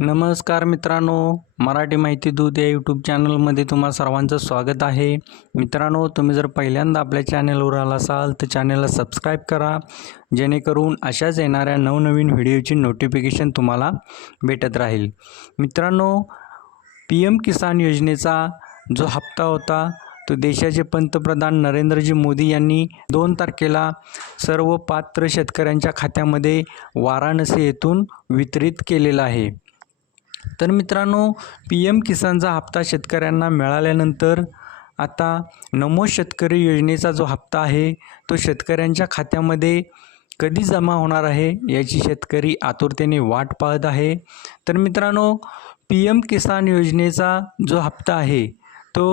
नमस्कार मित्रांनो मराठी माहिती दूत या यूट्यूब चॅनलमध्ये तुम्हा सर्वांचं स्वागत आहे. मित्रांनो तुम्ही जर पहिल्यांदा आपल्या चॅनलवर आला असाल तर चॅनलला सबस्क्राईब करा. जेणेकरून अशाच येणाऱ्या नवनवीन व्हिडिओची नोटिफिकेशन तुम्हाला भेटत राहील. मित्रांनो पी एम किसान योजनेचा जो हप्ता होता तो देशाचे पंतप्रधान नरेंद्रजी मोदी यांनी दोन तारखेला सर्व पात्र शेतकऱ्यांच्या खात्यामध्ये वाराणसी येथून वितरित केलेला आहे. तर मित्रांनो पी एम किसानचा हप्ता शेतकऱ्यांना मिळाल्यानंतर आता नमो शेतकरी योजनेचा जो हप्ता आहे तो शेतकऱ्यांच्या खात्यामध्ये कधी जमा होणार आहे याची शेतकरी आतुरतेने वाट पाहत आहे. तर मित्रांनो पी एम किसान योजनेचा जो हप्ता आहे तो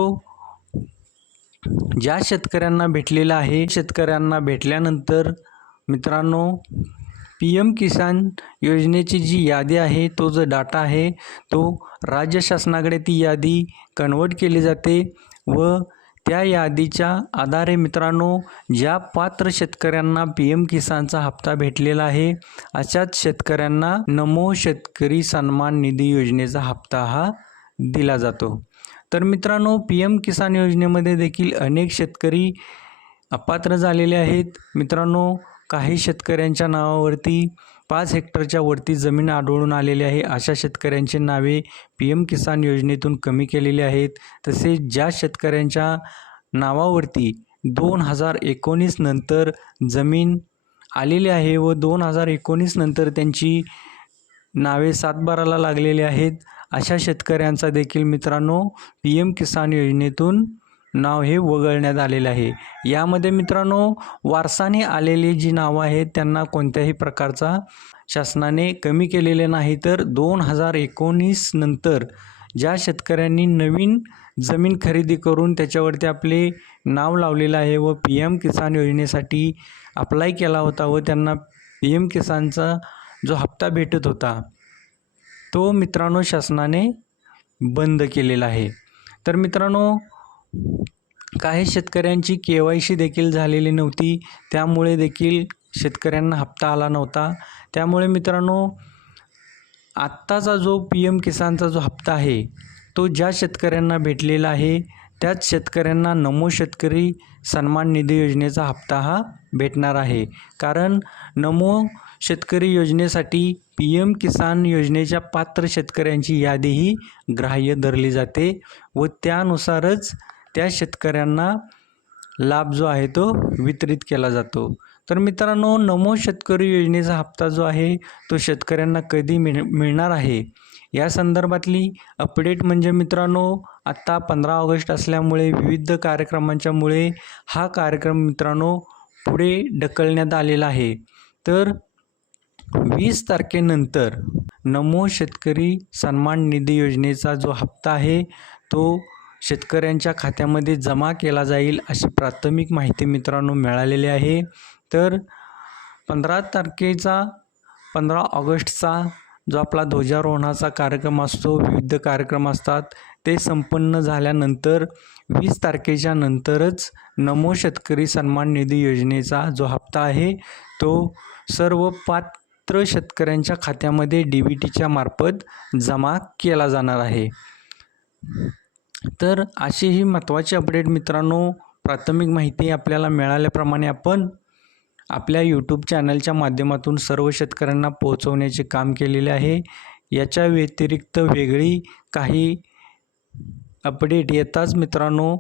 ज्या शेतकऱ्यांना भेटलेला आहे शेतकऱ्यांना भेटल्यानंतर मित्रांनो पी एम किसान योजनेची जी यादी आहे तो जो डाटा आहे तो राज्य शासनाकडे ती यादी कन्वर्ट केली जाते व त्या यादीच्या आधारे मित्रांनो ज्या पात्र शेतकऱ्यांना पी एम किसानचा हप्ता भेटलेला आहे अशाच शेतकऱ्यांना नमो शेतकरी सन्मान निधी योजनेचा हप्ता हा दिला जातो. तर मित्रांनो पी एम किसान योजनेमध्ये देखील अनेक शेतकरी अपात्र झालेले आहेत. मित्रांनो काही शेतकऱ्यांच्या नावावरती पाच हेक्टरच्या वरती जमीन आढळून आलेली आहे. अशा शेतकऱ्यांची नावे पी एम किसान योजनेतून कमी केलेली आहेत. तसेच ज्या शेतकऱ्यांच्या नावावरती दोन हजार एकोणीस नंतर जमीन आलेली आहे व दोन हजार एकोणीस नंतर त्यांची नावे सातबाराला लागलेली आहेत. अशा शेतकऱ्यांचा देखील मित्रांनो पी एम किसान योजनेतून नाव हे वगळण्यात आलेलं आहे. यामध्ये मित्रांनो वारसाने आलेली जी नावं आहेत त्यांना कोणत्याही प्रकारचा शासनाने कमी केलेले नाही तर दोन हजार एकोणीस नंतर ज्या शेतकऱ्यांनी नवीन जमीन खरेदी करून त्याच्यावरती आपले नाव लावलेलं आहे व पी एम किसान योजनेसाठी अप्लाय केला होता व त्यांना पी एम किसानचा जो हप्ता भेटत होता तो मित्रांनो शासनाने बंद केलेला आहे. तर मित्रांनो काही शेतकऱ्यांची के वाय सी देखील झालेली नव्हती. त्यामुळे देखील शेतकऱ्यांना हप्ता आला नव्हता. त्यामुळे मित्रांनो आत्ताचा जो पी एम किसानचा जो हप्ता आहे तो ज्या शेतकऱ्यांना भेटलेला आहे त्याच शेतकऱ्यांना नमो शेतकरी सन्मान निधी योजनेचा हप्ता हा भेटणार आहे. कारण नमो शेतकरी योजनेसाठी पी एम किसान योजनेच्या पात्र शेतकऱ्यांची यादीही ग्राह्य धरली जाते व त्यानुसारच त्या शेतकऱ्यांना लाभ जो आहे तो वितरित केला जातो. तर मित्रांनो नमो शेतकरी योजनेचा हप्ता जो आहे तो शेतकऱ्यांना कधी मिळ मिळणार आहे? या संदर्भातली अपडेट म्हणजे मित्रांनो आत्ता पंधरा ऑगस्ट असल्यामुळे विविध कार्यक्रमांच्यामुळे हा कार्यक्रम मित्रांनो पुढे ढकलण्यात आलेला आहे. तर वीस तारखेनंतर नमो शेतकरी सन्मान निधी योजनेचा जो हप्ता आहे तो शेतकऱ्यांच्या खात्यामध्ये जमा केला जाईल अशी प्राथमिक माहिती मित्रांनो मिळालेली आहे. तर पंधरा तारखेचा पंधरा ऑगस्टचा जो आपला ध्वजारोहणाचा कार्यक्रम असतो विविध कार्यक्रम असतात ते संपन्न झाल्यानंतर वीस तारखेच्या नंतरच नमो शेतकरी सन्मान निधी योजनेचा जो हप्ता आहे तो सर्व पात्र शेतकऱ्यांच्या खात्यामध्ये डी बी टीच्या मार्फत जमा केला जाणार आहे. तर अशी ही महत्त्वाची अपडेट मित्रांनो प्राथमिक माहिती आपल्याला मिळाल्याप्रमाणे आपण आपल्या यूट्यूब चॅनलच्या माध्यमातून सर्व शेतकऱ्यांना पोहोचवण्याचे काम केलेले आहे. याच्या व्यतिरिक्त वेगळी काही अपडेट येताच मित्रांनो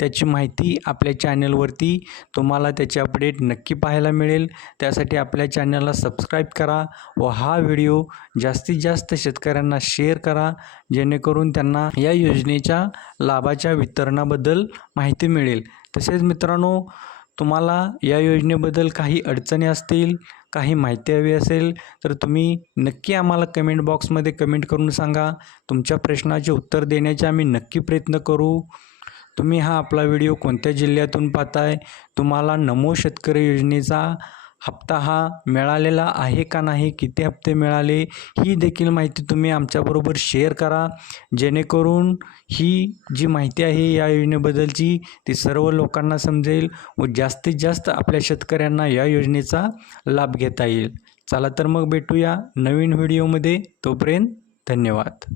त्याची माहिती आपल्या चॅनलवरती तुम्हाला त्याची अपडेट नक्की पाहायला मिळेल. त्यासाठी आपल्या चॅनलला सबस्क्राईब करा व हा व्हिडिओ जास्तीत जास्त शेतकऱ्यांना शेअर करा जेणेकरून त्यांना या योजनेच्या लाभाच्या वितरणाबद्दल माहिती मिळेल. तसेच मित्रांनो तुम्हाला या योजनेबद्दल काही अडचणी असतील काही माहिती हवी असेल तर तुम्ही नक्की आम्हाला कमेंट बॉक्समध्ये कमेंट करून सांगा. तुमच्या प्रश्नाचे उत्तर देण्याचे आम्ही नक्की प्रयत्न करू. तुम्ही हा आपला व्हिडिओ कोणत्या जिल्ह्यातून पाहताय? तुम्हाला नमो शेतकरी योजनेचा हप्ता हा मिळालेला आहे का नाही किती हप्ते मिळाले ही देखील माहिती तुम्ही आमच्याबरोबर शेअर करा. जेणेकरून ही जी माहिती आहे या योजनेबद्दलची ती सर्व लोकांना समजेल व जास्तीत जास्त आपल्या शेतकऱ्यांना या योजनेचा लाभ घेता येईल. चला तर मग भेटूया नवीन व्हिडिओमध्ये. तोपर्यंत धन्यवाद.